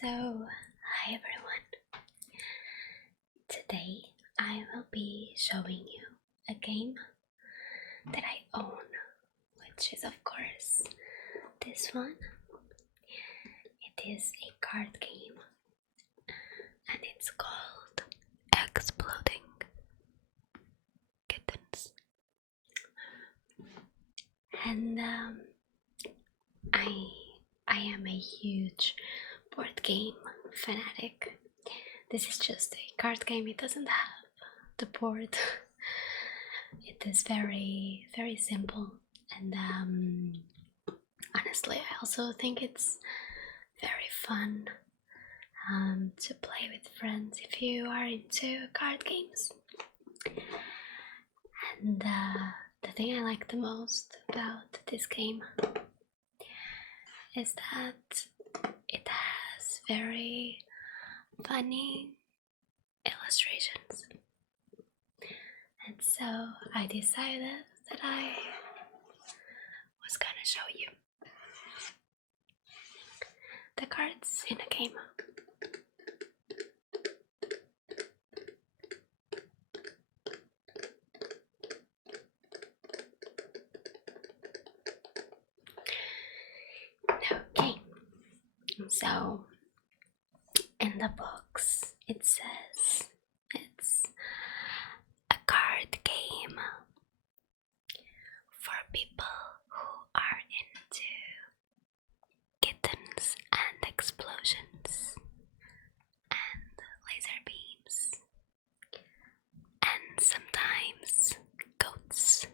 Hi everyone. Today I will be showing you a game that I own, which is of course this one. It is a card game and it's called Exploding Kittens. And I am a huge board game fanatic. This is just a card game, it doesn't have the board. It is very simple, and honestly I also think it's very fun to play with friends if you are into card games. And the thing I like the most about this game is that it has very funny illustrations, and so I decided that I was gonna show you the cards in the game. Okay, so in the box it says it's a card game for people who are into kittens and explosions and laser beams and sometimes goats.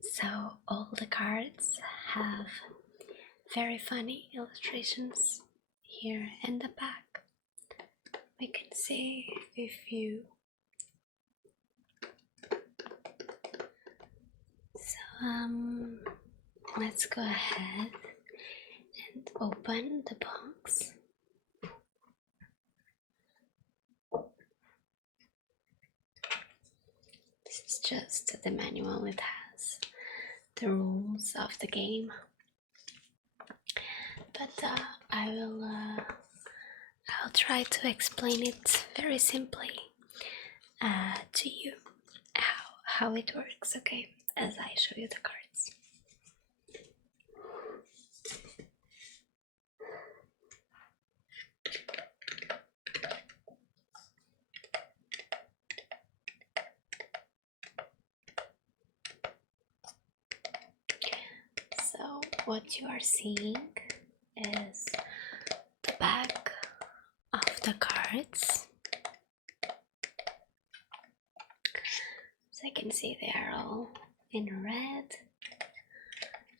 So all the cards have very funny illustrations here in the back. We can see if you... So let's go ahead and open the box. This is just the manual. It has the rules of the game, but I'll try to explain it very simply to you how it works, okay, as I show you the cards. So what you are seeing is the back of the cards. So you can see they are all in red,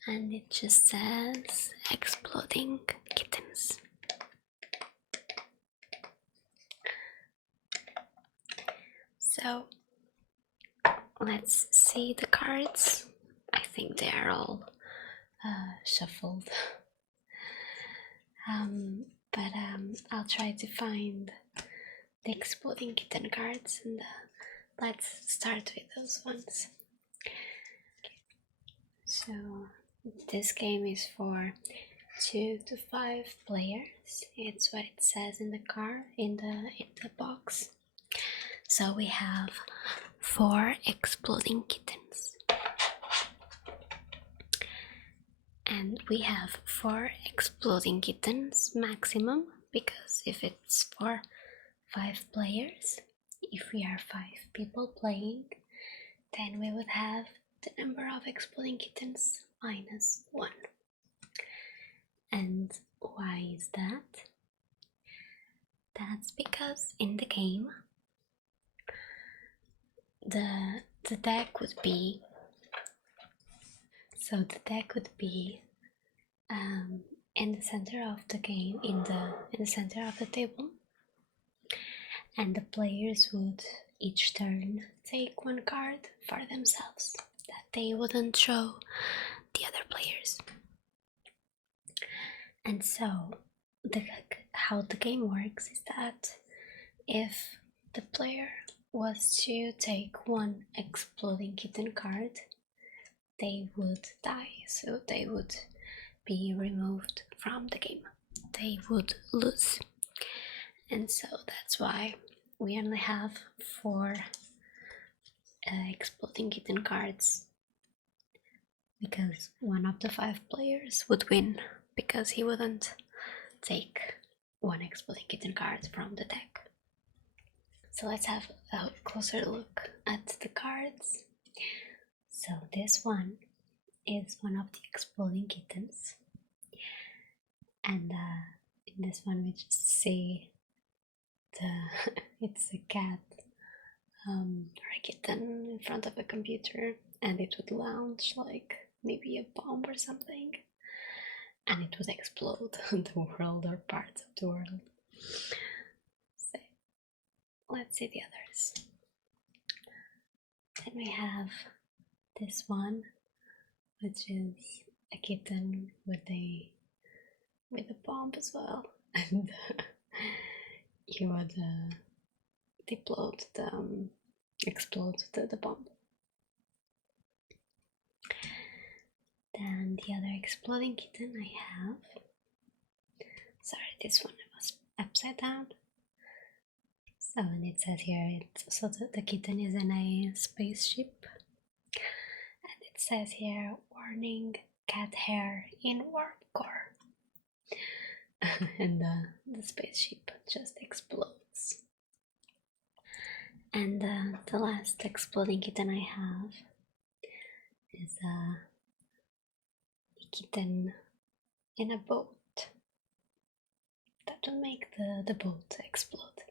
and it just says Exploding Kittens. So let's see the cards. I think they are all shuffled. But I'll try to find the Exploding Kitten cards, and let's start with those ones. So this game is for 2 to 5 players. It's what it says in the box. So we have 4 Exploding Kittens, and we have 4 Exploding Kittens maximum, because if it's for 5 players, if we are 5 people playing, then we would have the number of Exploding Kittens minus 1. And why is that? That's because in the game the deck would be in the center of the game, in the center of the table, and the players would each turn take 1 card for themselves that they wouldn't show the other players. And so how the game works is that if the player was to take 1 Exploding Kitten card, they would die, so they would be removed from the game. They would lose. And so that's why we only have 4 Exploding Kitten cards, because one of the 5 players would win, because he wouldn't take 1 Exploding Kitten card from the deck. So let's have a closer look at the cards. So this one is one of the Exploding Kittens, and in this one we just see it's a cat or a kitten in front of a computer, and it would launch like maybe a bomb or something, and it would explode the world or parts of the world. So let's see the others. Then we have this one, which is a kitten with a bomb as well, and he would explode the bomb. Then the other Exploding Kitten I have, sorry, this one was upside down. So, and it says here, the kitten is in a spaceship, and it says here, warning, cat hair in warp core. And the spaceship just explodes. And the last Exploding Kitten I have is a kitten in a boat that will make the boat explode.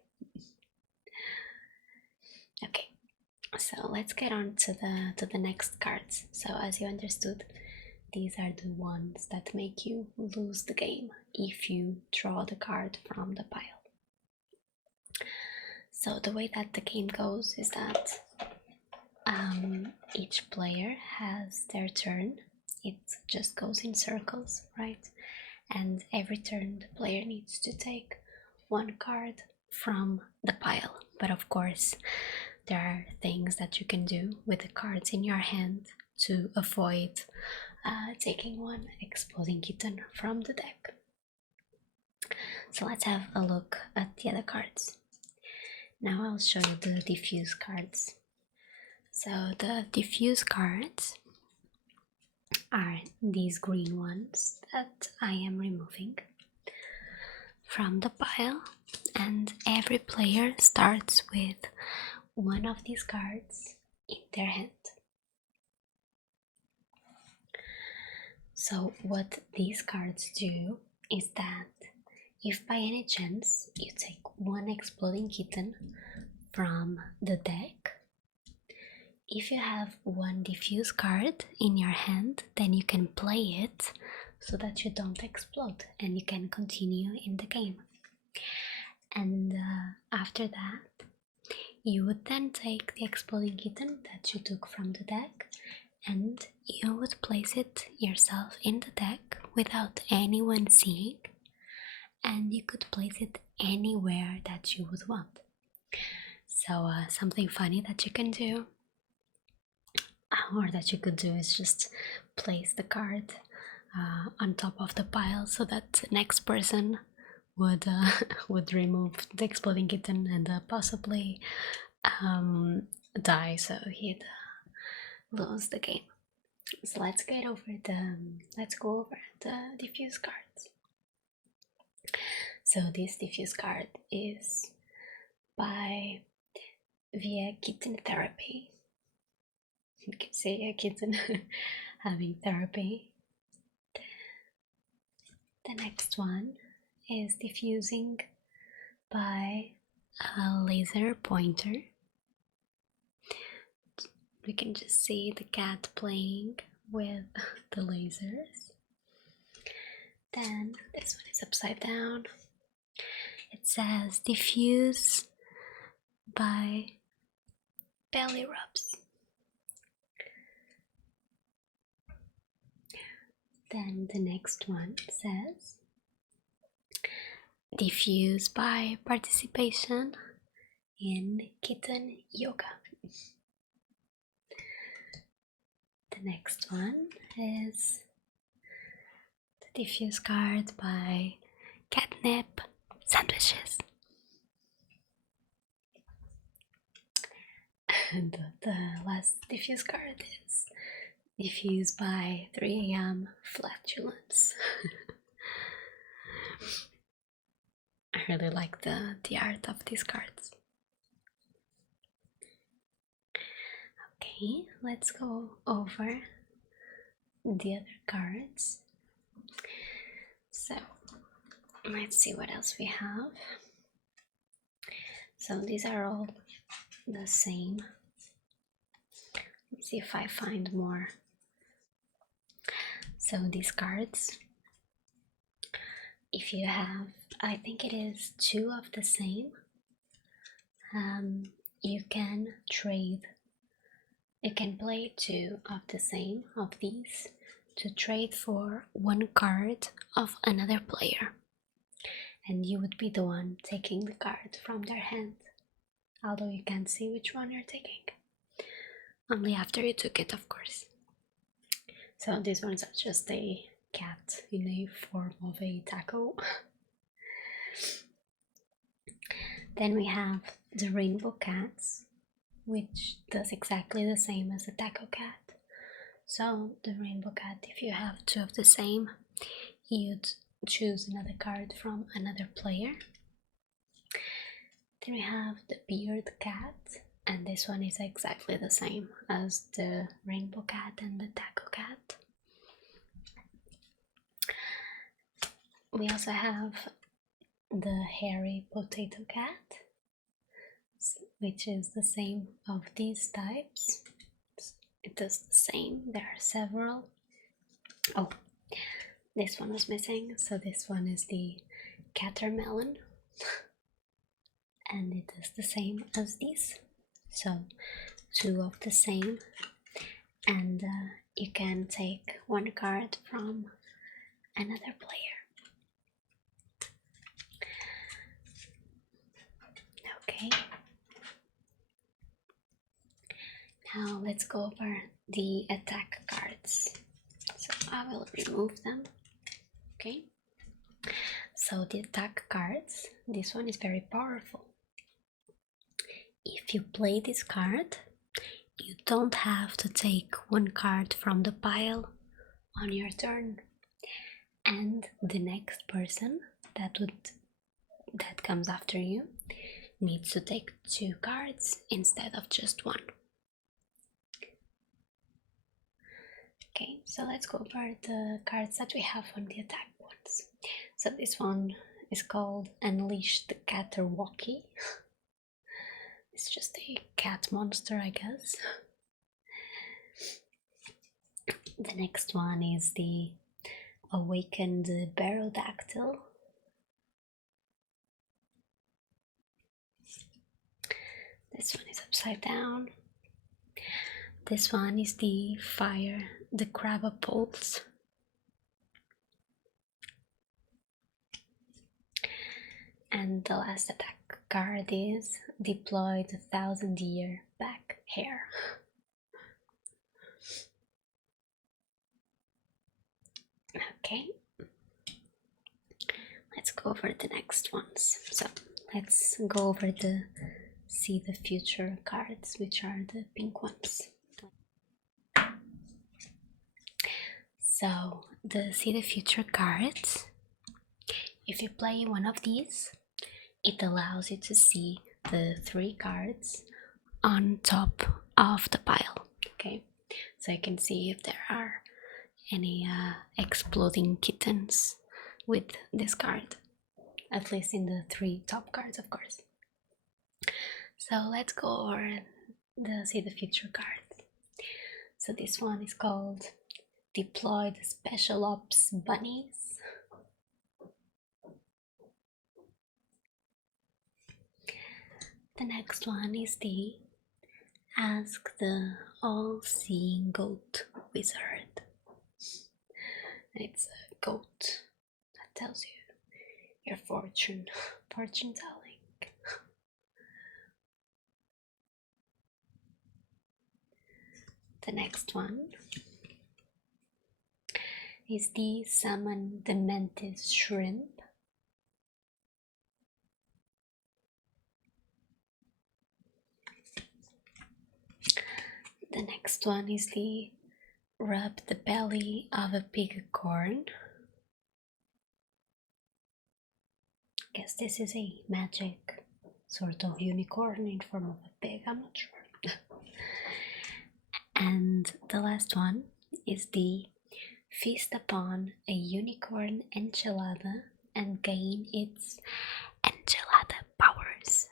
Okay, so let's get on to the next cards. So as you understood, these are the ones that make you lose the game if you draw the card from the pile. So the way that the game goes is that each player has their turn. It just goes in circles, right? And every turn the player needs to take 1 card from the pile. But of course, there are things that you can do with the cards in your hand to avoid taking 1 Exploding Kitten from the deck. So let's have a look at the other cards. Now I'll show you the Defuse cards. So the Defuse cards are these green ones that I am removing from the pile, and every player starts with 1 of these cards in their hand. So what these cards do is that if by any chance you take 1 Exploding Kitten from the deck, if you have 1 Defuse card in your hand, then you can play it so that you don't explode and you can continue in the game. And after that, you would then take the Exploding Kitten that you took from the deck, and you would place it yourself in the deck without anyone seeing, and you could place it anywhere that you would want. So something funny that you can do, or that you could do, is just place the card on top of the pile so that the next person would remove the Exploding Kitten and possibly die, so he'd lose the game. So let's go over the Defuse cards. So this Defuse card is by via Kitten Therapy. You can see a kitten having therapy. The next one is Diffusing by a laser pointer. We can just see the cat playing with the lasers. Then this one is upside down. It says Diffuse by Belly Rubs. Then the next one says Diffuse by participation in kitten yoga. The next one is Defuse card by Catnip Sandwiches. And the last Defuse card is Defuse by 3 AM Flatulence. I really like the art of these cards. Okay, let's go over the other cards. So let's see what else we have. So these are all the same. Let's see if I find more. So these cards, if you have, I think it is 2 of the same, you can trade. You can play 2 of the same of these to trade for 1 card of another player, and you would be the one taking the card from their hand, although you can't see which one you're taking, only after you took it, of course. So these ones are just a cat in a form of a taco. Then we have the rainbow cats, which does exactly the same as the taco cat. So the rainbow cat, if you have 2 of the same, you'd choose another card from another player. Then we have the beard cat, and this one is exactly the same as the rainbow cat and the taco cat. We also have the hairy potato cat, which is the same of these types. It does the same. There are several. Oh, this one was missing. So this one is the catermelon, and it does the same as these. So 2 of the same, and you can take 1 card from another player. Okay. Now let's go over the attack cards. So I will remove them. Okay. So the attack cards, this one is very powerful. If you play this card, you don't have to take 1 card from the pile on your turn, and the next person that comes after you needs to take 2 cards instead of just 1. Okay, so let's go over the cards that we have on the attack ones. So this one is called Unleash the Caterwalkie. It's just a cat monster, I guess. The next one is the Awakened Barodactyl. This one is upside down. This one is the Crabapulse. And the last attack card is Deploy the 1000-year back hair. Okay, let's go over the next ones. So let's go over the See the Future cards, which are the pink ones. So the See the Future cards, if you play one of these, it allows you to see the 3 cards on top of the pile. Okay, so you can see if there are any exploding kittens with this card, at least in the 3 top cards, of course. So let's go over the See the Future cards. So this one is called Deploy the Special Ops Bunnies. The next one is the Ask the All-Seeing Goat Wizard. It's a goat that tells you your fortune telling. The next one is the Summon the Mantis Shrimp. The next one is the Rub the Belly of a Pig-corn. I guess this is a magic sort of unicorn in form of a pig, I'm not sure. And the last one is the Feast upon a unicorn enchilada and gain its enchilada powers.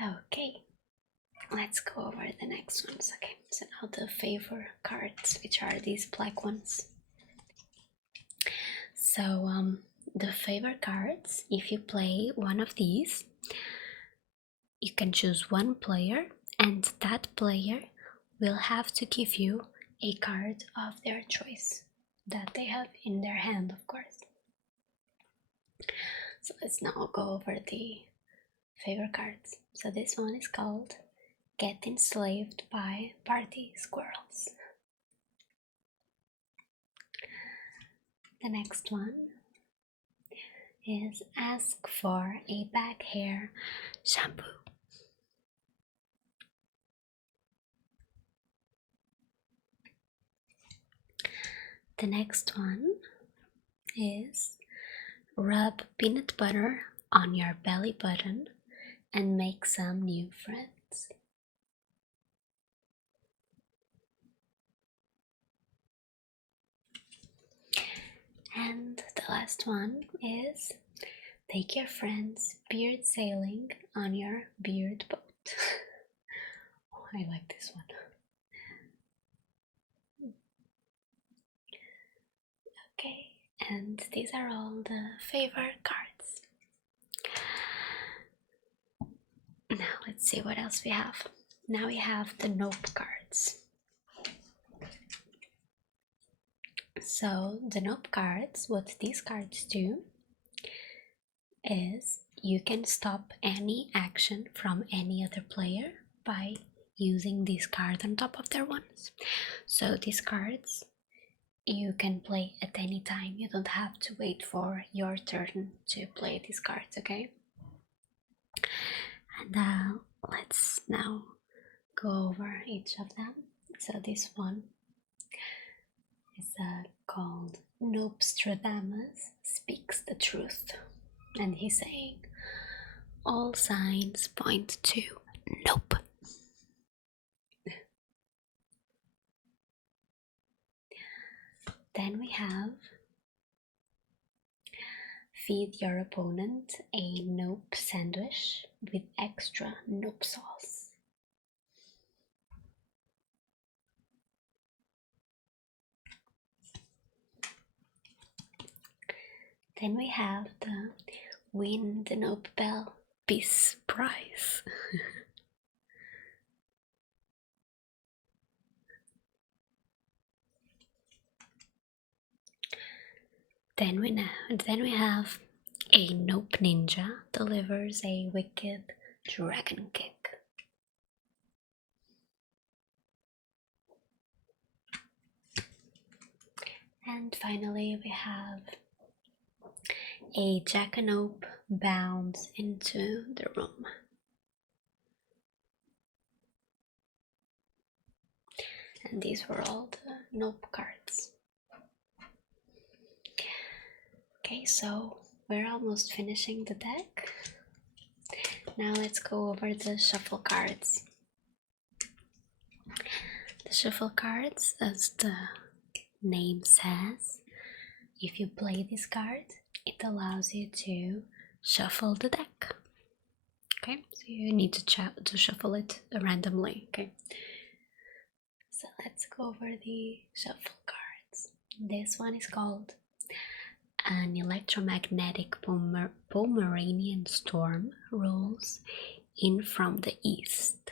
Okay, let's go over the next ones. Okay, so now the favor cards, which are these black ones. So the favor cards, if you play one of these, you can choose one player, and that player will have to give you a card of their choice that they have in their hand, of course. So let's now go over the favor cards. So this one is called Get Enslaved by Party Squirrels. The next one is Ask for a Back Hair Shampoo. The next one is Rub peanut butter on your belly button and make some new friends. And the last one is Take your friends beard sailing on your beard boat. Oh, I like this one. Okay, and these are all the favor cards. Now let's see what else we have. Now we have the nope cards. So the nope cards, what these cards do is you can stop any action from any other player by using this card on top of their ones. So these cards you can play at any time. You don't have to wait for your turn to play these cards, okay? And let's now go over each of them. So this one is called Nopestradamus Speaks the Truth, and he's saying all signs point to nope. Then we have Feed your opponent a nope sandwich with extra nope sauce. Then we have the Win the Nope Bell Peace Prize. Then we have a Nope Ninja delivers a wicked dragon kick. And finally we have a Jackanope bounds into the room. And these were all the nope cards. Okay, so we're almost finishing the deck. Now let's go over the shuffle cards. The shuffle cards, as the name says, if you play this card, it allows you to shuffle the deck. Okay, so you need to shuffle it randomly. Okay, so let's go over the shuffle cards. This one is called An Electromagnetic Pomeranian Storm Rolls in from the east.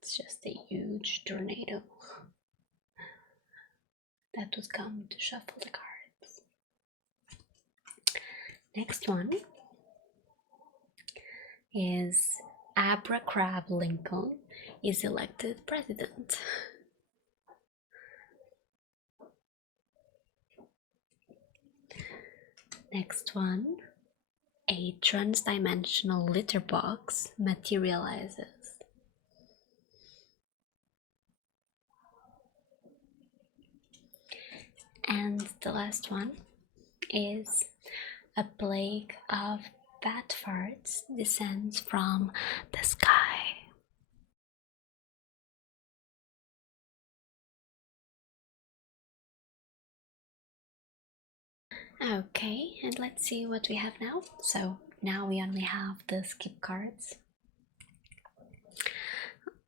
It's just a huge tornado that would come to shuffle the cards. Next one is Abracrab Lincoln is elected president. Next one, a transdimensional litter box materializes. And the last one is a plague of bat farts descends from the sky. Okay, and let's see what we have now. So now we only have the skip cards.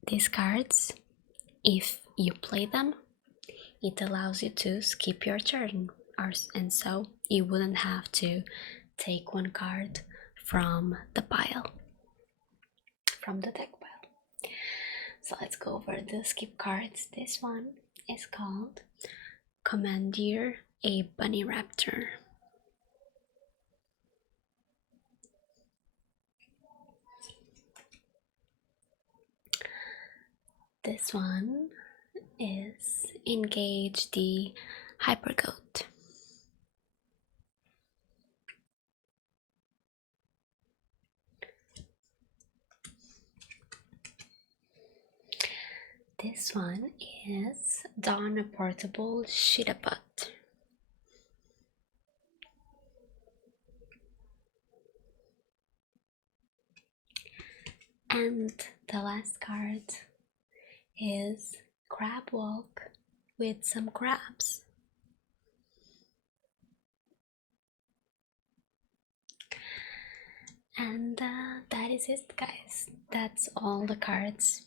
These cards, if you play them, it allows you to skip your turn, and so you wouldn't have to take one card from the pile, from the deck pile. So let's go over the skip cards. This one is called Commandeer a Bunny Raptor. This one is Engage the Hypergoat. This one is Don a Portable Shitaput. And the last card is Crab Walk with some crabs. And that is it, guys. That's all the cards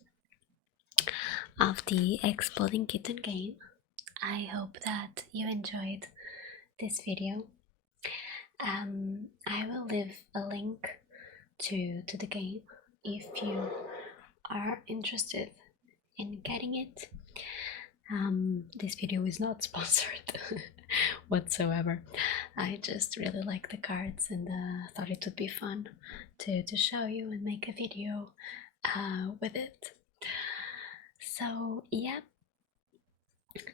of the Exploding Kitten game. I hope that you enjoyed this video. I will leave a link to the game if you are interested in getting it. This video is not sponsored whatsoever. I just really like the cards and thought it would be fun to show you and make a video with it. So yeah,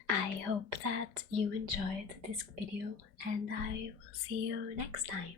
I hope that you enjoyed this video and I will see you next time.